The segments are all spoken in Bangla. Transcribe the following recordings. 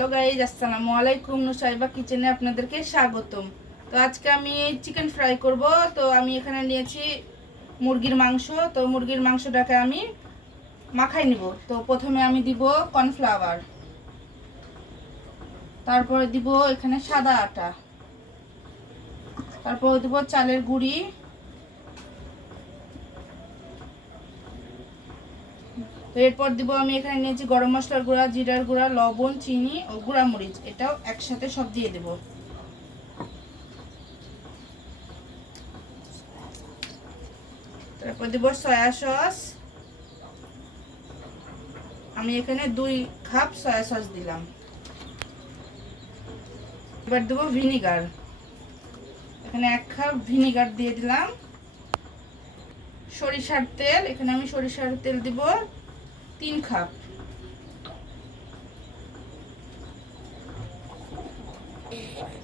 হ্যালো গাইজ, আসসালামু আলাইকুম। নুসাইবা কিচেনে আপনাদেরকে স্বাগতম। তো আজকে আমি চিকেন ফ্রাই করব। তো আমি এখানে নিয়েছি মুরগির মাংস। তো মুরগির মাংসটাকে আমি মাখাই নিব। তো প্রথমে আমি দিব কর্নফ্লাওয়ার, তারপরে দিব এখানে সাদা আটা, তারপরে দিব চালের গুঁড়ি, তো এরপর দিব আমি এখানে নিয়েছি গরম মশলার গুঁড়া, জিরার গুঁড়া, লবণ, চিনি ও গুঁড়া মরিচ। এটাও একসাথে সব দিয়ে দেব। তারপর দিব সয়া সস। আমি এখানে 2 কাপ সয়া সস দিলাম। এবার দেবো ভিনিগার। এখানে 1 কাপ ভিনিগার দিয়ে দিলাম। সরিষার তেল, এখানে আমি সরিষার তেল দিব 3 কাপ।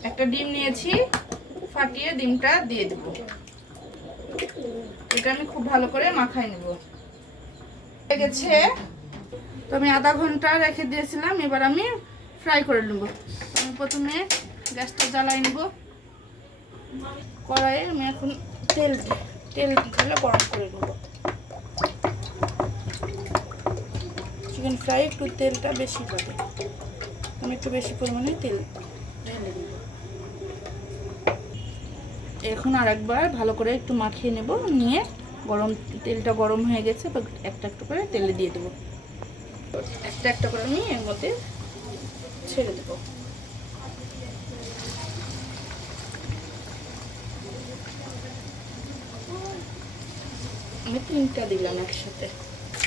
একটা ডিম নিয়েছি, ফাটিয়ে ডিমটা দিয়ে দেব। এটা আমি খুব ভালো করে মাখাই নেব। হয়ে গেছে। তো আমি আধা ঘন্টা রেখে দিয়েছিলাম। এবার আমি ফ্রাই করে নেব। আমি প্রথমে গ্যাসটা জ্বালাই নেব। কড়াইয়ে আমি এখন তেল ঢেলে গরম করে নেব। চিকেন ফ্রাই একটু তেলটা বেশি পাবে, আমি একটু বেশি পরিমাণে তেল ঢেলে নেব। এখন আরেকবার ভালো করে একটু মাখিয়ে নেব। নিয়ে তেলটা গরম হয়ে গেছে, একটা একটা করে তেলে দিয়ে দেবো। একটা একটা করে আমি এর মধ্যে ছেড়ে দেবো। আমি 3টা দিলাম একসাথে।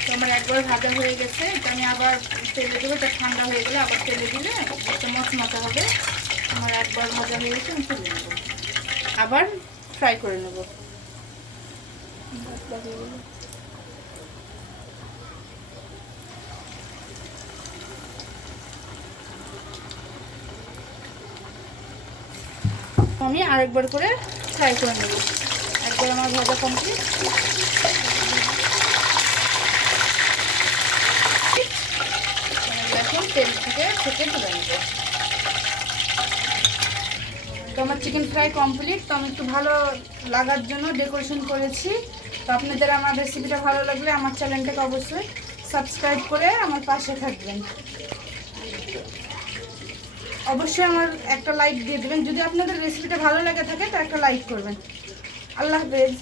তো আমার একবার ভাজা হয়ে গেছে। এটা আমি আবার তেলে দেবো। এটা ঠান্ডা হয়ে গেলে আবার তেলে দিলে একটা মচমচা হবে। আমার একবার ভাজা হয়ে গেছে, আমি তুলে নেবো, আবার ফ্রাই করে নেব। আমি আরেকবার করে ফ্রাই করে নেব। একবার আমার ভাজা কমপ্লিট। এখন তেল থেকে তুলে নেব। তো আমার চিকেন ফ্রাই কমপ্লিট। তো আমি একটু ভালো লাগার জন্য ডেকোরেশন করেছি। তো আপনাদের আমার রেসিপিটা ভালো লাগলে আমার চ্যানেলটাকে অবশ্যই সাবস্ক্রাইব করে আমার পাশে থাকবেন। অবশ্যই আমার একটা লাইক দিয়ে দেবেন। যদি আপনাদের রেসিপিটা ভালো লেগে থাকে তো একটা লাইক করবেন। আল্লাহ হাফেজ।